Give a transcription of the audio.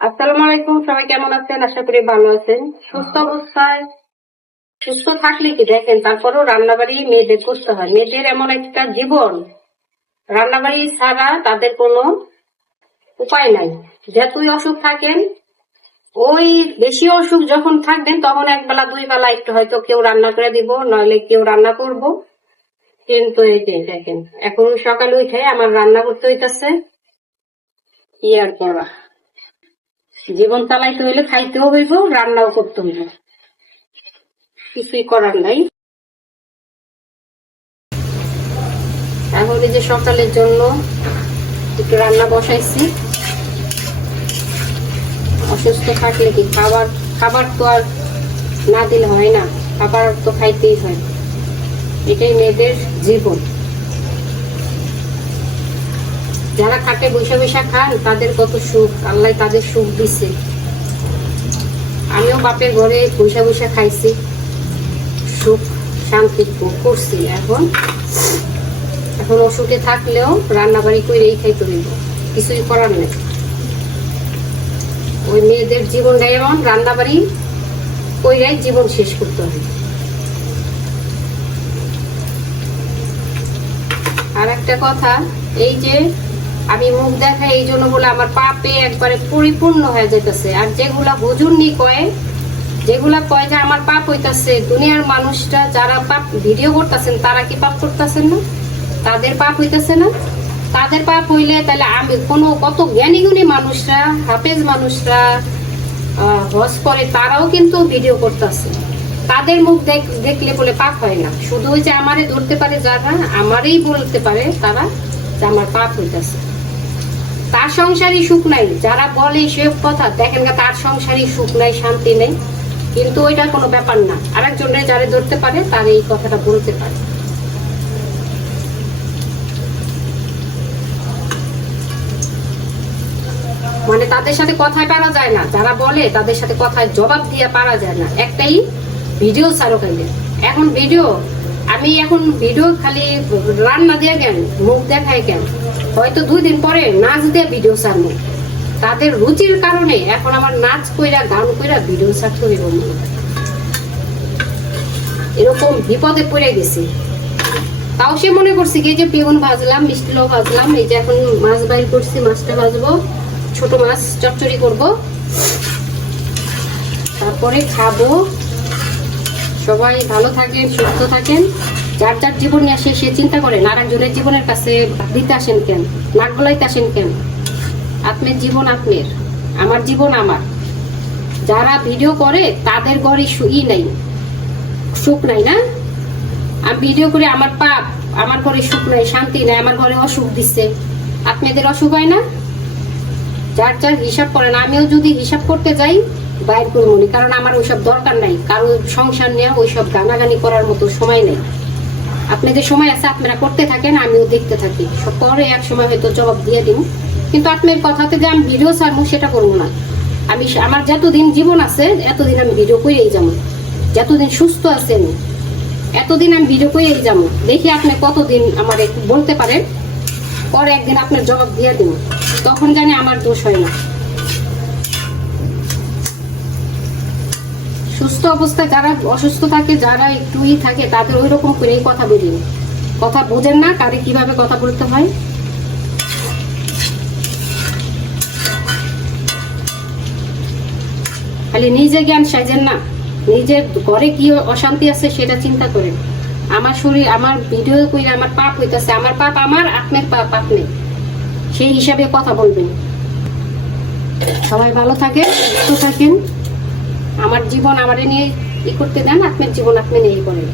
আসসালামু আলাইকুম, সবাই কেমন আছেন? আশা করি ভালো আছেন। সুস্থ থাকলে কি দেখেন, তারপরেও রান্নাবাড়ি মেয়েদের করতে হয়। মেয়েদের এমন একটা জীবন, রান্নাবাড়ি ছাড়া তাদের কোনো উপায় নাই। যতই অসুখ থাকেন, ওই বেশি অসুখ যখন থাকবেন তখন একবেলা দুই বেলা একটু হয়তো কেউ রান্না করে দিব, নইলে কেউ রান্না করব। কিন্তু এই যে দেখেন, এখন সকালে উঠে আমার রান্না করতে হইতেছে। কি আর করা, জীবন চালাইতে হইলে খাইতেও হইব, রান্নাও করতে হইব, কিছুই করার নাই। এখন এই যে সকালের জন্য একটু রান্না বসাইছি। অসুস্থ থাকলে কি খাবার তো আর না দিলে হয় না, খাবার তো খাইতেই হয়। এটাই মেয়েদের জীবন। যারা খাটে বৈশা বৈশা খান তাদের কত সুখ, আল্লাহ তাদের সুখ দিছে। আমিও বাপের ঘরে বৈশা বৈশা খাইছি, সুখ শান্তি করছি। এখন অসুখে থাকলেও রান্না বাড়ি করেই খাইতে হইব, কিছুই করার নেই। ওই মেয়েদের জীবনটা এমন, রান্না বাড়ি কইরাই জীবন শেষ করতে হবে। আর একটা কথা, এই যে আমি মুখ দেখাই এই জন্য বলে আমার পাপে একবারে পরিপূর্ণ হয়ে যেতেছে। আর যেগুলা হুজুর নি কয়, যেগুলা কয় যে আমার পাপ হইতাছে, দুনিয়ার মানুষরা যারা পাপ ভিডিও করতেছেন তারা কি পাপ করতেছেন না? তাদের পাপ হইতেছে না? তাদের পাপ হইলে তাহলে আমি কত জ্ঞানী গুণী মানুষরা, হাফেজ মানুষরা হজ করে, তারাও কিন্তু ভিডিও করতেছে। তাদের মুখ দেখলে বলে পাপ হয় না। শুধু ওই যে আমারে ধরতে পারে যারা, আমারই বলতে পারে তারা যে আমার পাপ হইতেছে। তার সংসারই সুখ নাই, যারা বলে সব কথা দেখেন, তার সংসারই সুখ নাই, শান্তি নেই। কিন্তু ওইটা কোনো ব্যাপার না, আরেকজনের যারে ধরতে পারে তার এই কথাটা বলতে পারে। মানে তাদের সাথে কথায় পারা যায় না, যারা বলে তাদের সাথে কথায় জবাব দিয়ে পারা যায় না। একটাই ভিডিও ছাড়ো খাইলে। এখন ভিডিও খালি রান্না দিয়ে কেন, মুখ দেখায় কেন, হয়তো 2 দিন পরে নাচ দিয়ে ভিডিও ছাড়বো। তাদের রুচির কারণে এখন আমার নাচ কইরা গান কইরা ভিডিও ছাড়তে হইব। এরকম বিপদে পড়ে গেছি। তাও সে মনে করছি কি যে বেগুন ভাজলাম, মিষ্টি লাউ ভাজলাম, এই যে এখন মাছ বাইর করছি, মাছটা ভাজবো, ছোট মাছ চচ্চড়ি করব, তারপরে খাবো। সবাই ভালো থাকেন, সুস্থ থাকেন। যার যার জীবন নিয়ে সে চিন্তা করেন, আর একজনের জীবনের কাছে দিতে আসেন কেন, নাক গলাইতে আসেন কেন? আপনার জীবন আপনার, আমার জীবন আমার। যারা ভিডিও করে তাদের ঘরে নাই, সুখ নাই না? আমি ভিডিও করে আমার পাপ, আমার ঘরে সুখ নাই, শান্তি নাই, আমার ঘরে অসুখ দিচ্ছে। আপনাদের অসুখ হয় না? যার যার হিসাব করেন। আমিও যদি হিসাব করতে যাই বাইর করবো না, কারণ আমার ওইসব দরকার নাই। কারো সংসার নিয়ে ওইসব গানাগানি করার মতো সময় নেই। আপনাদের সময় আছে, আপনারা করতে থাকেন, আমিও দেখতে থাকি। সব পরে এক সময় হয়তো জবাব দিয়ে দিন। কিন্তু আপনার কথাতে যে আমি ভিডিও ছাড়বো সেটা করবো না। আমার যতদিন জীবন আছে এতদিন আমি ভিডিও করেই যাবো। যতদিন সুস্থ আছেন এতদিন আমি ভিডিও করেই যাবো। দেখি আপনি কতদিন আমার বলতে পারেন, পরে একদিন আপনার জবাব দিয়ে দিন, তখন জানি আমার দোষ হয় না। সুস্থ অবস্থায় যারা অসুস্থ থাকে, যারা একটুই থাকে, তাদের ওই রকম করে কথা বলি। কথা বোঝেন না কারে কিভাবে কথা বলতে হয়। খালি নিজে জ্ঞান সাজেন না, নিজের ঘরে কি অশান্তি আছে সেটা চিন্তা করেন। আমার শরীর, আমার ভিডিও কইরা আমার পাপ হইতেছে, আমার পাপ আমার, আপনার পাপ আপনি, সেই হিসাবে কথা বলবেন। সবাই ভালো থাকেন, সুস্থ থাকেন। আমার জীবন আমারে নিয়ে করতে দেন, আপনার জীবন আপনি নিয়ে করেন।